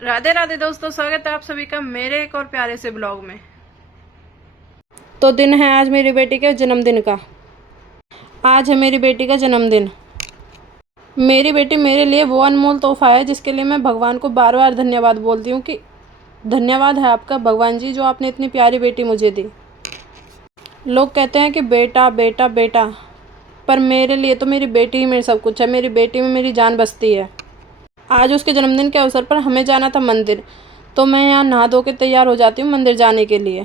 राधे राधे दोस्तों, स्वागत है आप सभी का मेरे एक और प्यारे से ब्लॉग में। तो दिन है आज मेरी बेटी के जन्मदिन का। आज है मेरी बेटी का जन्मदिन। मेरी बेटी मेरे लिए वो अनमोल तोहफा है जिसके लिए मैं भगवान को बार बार धन्यवाद बोलती हूँ कि धन्यवाद है आपका भगवान जी, जो आपने इतनी प्यारी बेटी मुझे दी। लोग कहते हैं कि बेटा बेटा बेटा, पर मेरे लिए तो मेरी बेटी ही मेरे सब कुछ है। मेरी बेटी में मेरी जान बसती है। आज उसके जन्मदिन के अवसर पर हमें जाना था मंदिर, तो मैं यहाँ नहा धो के तैयार हो जाती हूँ मंदिर जाने के लिए।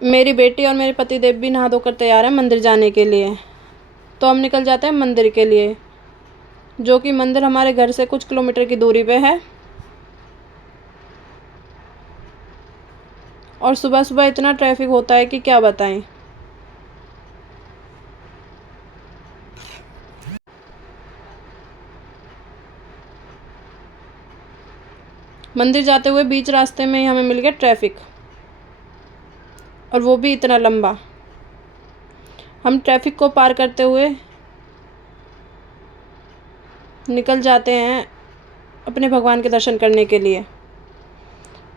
मेरी बेटी और मेरे पतिदेव भी नहा धोकर तैयार हैं मंदिर जाने के लिए। तो हम निकल जाते हैं मंदिर के लिए, जो कि मंदिर हमारे घर से कुछ किलोमीटर की दूरी पे है। और सुबह सुबह इतना ट्रैफिक होता है कि क्या बताएं। मंदिर जाते हुए बीच रास्ते में ही हमें मिल गया ट्रैफिक, और वो भी इतना लंबा। हम ट्रैफिक को पार करते हुए निकल जाते हैं अपने भगवान के दर्शन करने के लिए।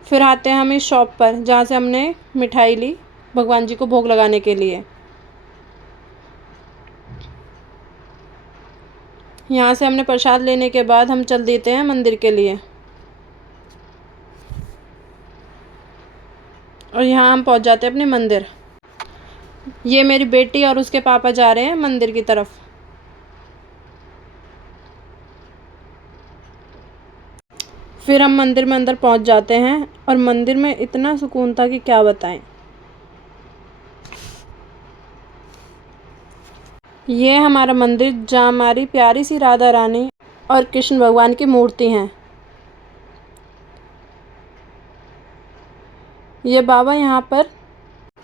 फिर आते हैं हम इस शॉप पर जहाँ से हमने मिठाई ली भगवान जी को भोग लगाने के लिए। यहाँ से हमने प्रसाद लेने के बाद हम चल देते हैं मंदिर के लिए। और यहाँ हम पहुँच जाते हैं अपने मंदिर। ये मेरी बेटी और उसके पापा जा रहे हैं मंदिर की तरफ। फिर हम मंदिर में अंदर पहुँच जाते हैं और मंदिर में इतना सुकून था कि क्या बताएं। ये हमारा मंदिर जहाँ हमारी प्यारी सी राधा रानी और कृष्ण भगवान की मूर्ति हैं। ये बाबा यहाँ पर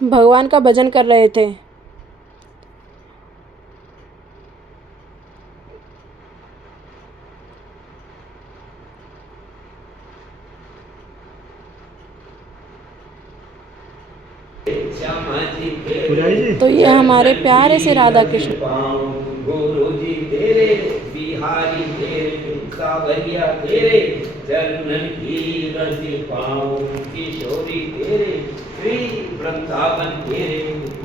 भगवान का भजन कर रहे थे। तो ये हमारे प्यारे से राधा कृष्ण। गुरु जी तेरे बिहारी तेरे सावरिया तेरे चरणन की रज पाऊं, किशोरी तेरे श्री वृंदावन तेरे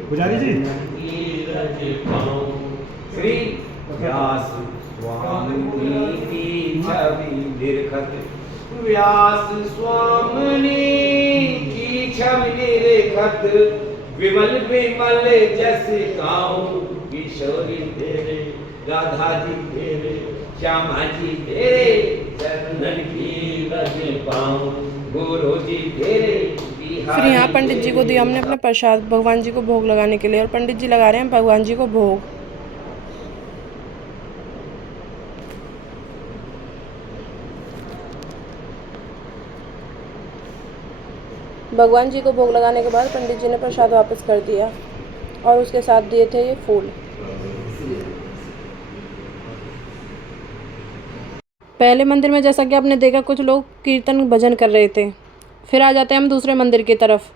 पुजारी जी की रज पाऊं। श्री व्यास स्वामी की छवि निरखत, व्यास स्वामी की छवि निरखत, विमल विमल जैसे गाऊं, किशोरी तेरे राधा जी तेरे श्यामा जी तेरे चरणन की रज पाऊं, गुरु जी तेरे। फिर यहाँ पंडित जी को दिया हमने अपना प्रसाद भगवान जी को भोग लगाने के लिए, और पंडित जी लगा रहे हैं भगवान जी को भोग। भगवान जी को भोग लगाने के बाद पंडित जी ने प्रसाद वापस कर दिया और उसके साथ दिए थे ये फूल। पहले मंदिर में जैसा कि आपने देखा कुछ लोग कीर्तन भजन कर रहे थे। फिर आ जाते हैं हम दूसरे मंदिर की तरफ।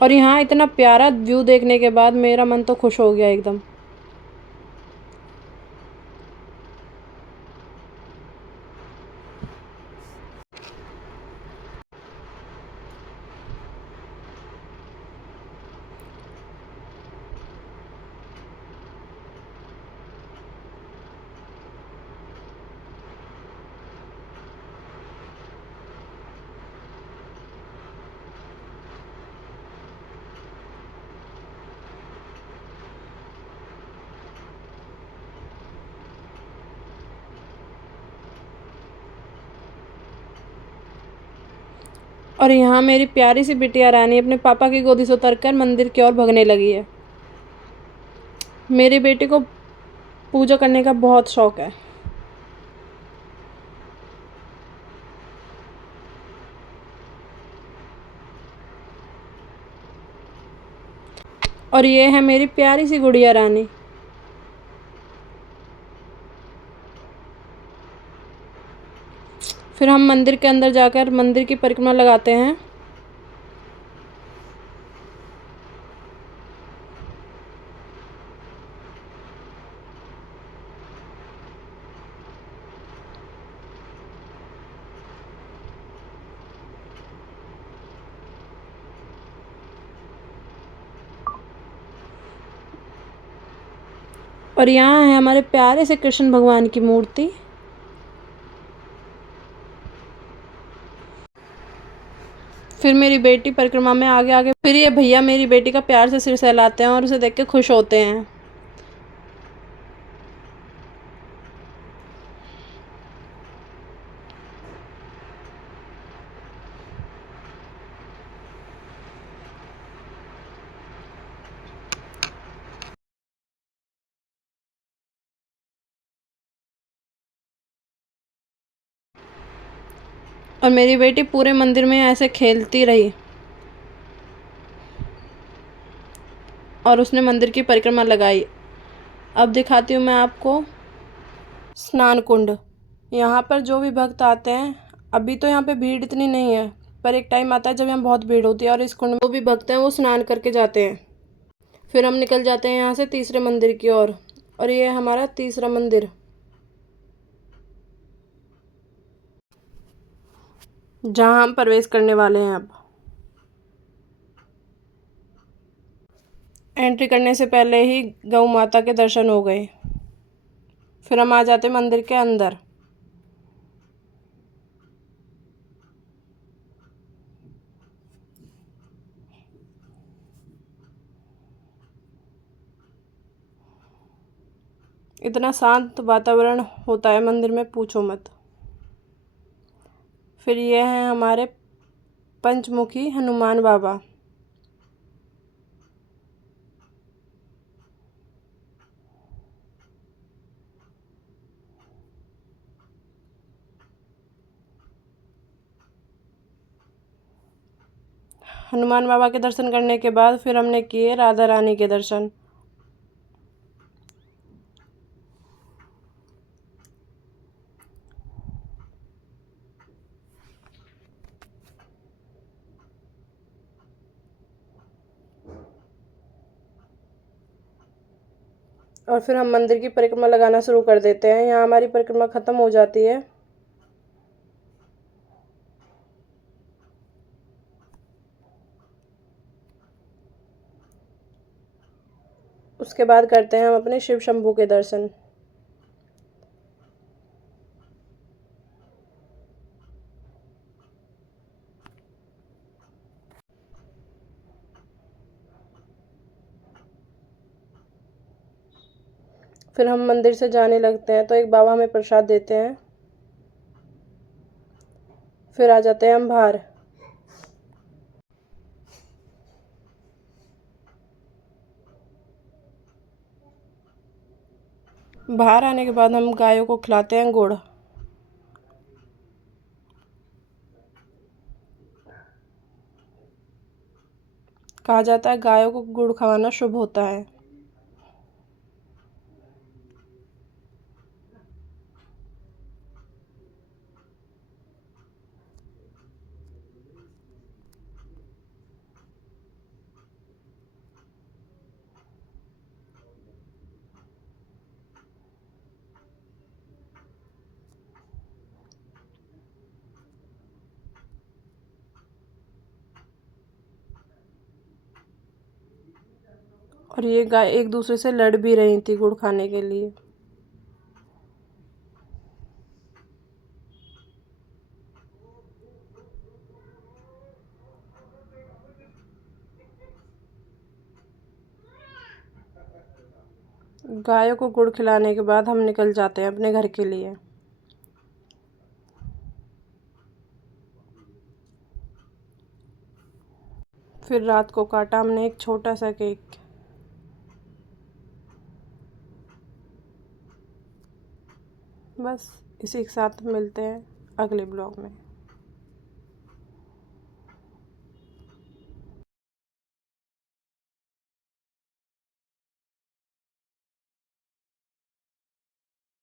और यहाँ इतना प्यारा व्यू देखने के बाद मेरा मन तो खुश हो गया एकदम। और यहाँ मेरी प्यारी सी बिटिया रानी अपने पापा की गोदी से उतरकर मंदिर की ओर भागने लगी है। मेरी बेटी को पूजा करने का बहुत शौक है। और ये है मेरी प्यारी सी गुड़िया रानी। फिर हम मंदिर के अंदर जाकर मंदिर की परिक्रमा लगाते हैं। और यहाँ है हमारे प्यारे से कृष्ण भगवान की मूर्ति। फिर मेरी बेटी परिक्रमा में आगे आगे, फिर ये भैया मेरी बेटी का प्यार से सिर सहलाते हैं और उसे देख के खुश होते हैं। और मेरी बेटी पूरे मंदिर में ऐसे खेलती रही और उसने मंदिर की परिक्रमा लगाई। अब दिखाती हूँ मैं आपको स्नान कुंड। यहाँ पर जो भी भक्त आते हैं, अभी तो यहाँ पे भीड़ इतनी नहीं है, पर एक टाइम आता है जब यहाँ बहुत भीड़ होती है और इस कुंड में जो भी भक्त हैं वो स्नान करके जाते हैं। फिर हम निकल जाते हैं यहाँ से तीसरे मंदिर की ओर, और ये है हमारा तीसरा मंदिर, जहाँ हम प्रवेश करने वाले हैं। अब एंट्री करने से पहले ही गौ माता के दर्शन हो गए। फिर हम आ जाते मंदिर के अंदर। इतना शांत वातावरण होता है मंदिर में, पूछो मत। फिर ये हैं हमारे पंचमुखी हनुमान बाबा। हनुमान बाबा के दर्शन करने के बाद फिर हमने किए राधा रानी के दर्शन। और फिर हम मंदिर की परिक्रमा लगाना शुरू कर देते हैं। यहाँ हमारी परिक्रमा ख़त्म हो जाती है। उसके बाद करते हैं हम अपने शिव शंभू के दर्शन। फिर हम मंदिर से जाने लगते हैं तो एक बाबा हमें प्रसाद देते हैं। फिर आ जाते हैं हम बाहर। बाहर आने के बाद हम गायों को खिलाते हैं गुड़। कहा जाता है गायों को गुड़ खवाना शुभ होता है। और ये गाय एक दूसरे से लड़ भी रही थी गुड़ खाने के लिए। गायों को गुड़ खिलाने के बाद हम निकल जाते हैं अपने घर के लिए। फिर रात को काटा हमने एक छोटा सा केक। बस इसी के साथ मिलते हैं अगले ब्लॉग में।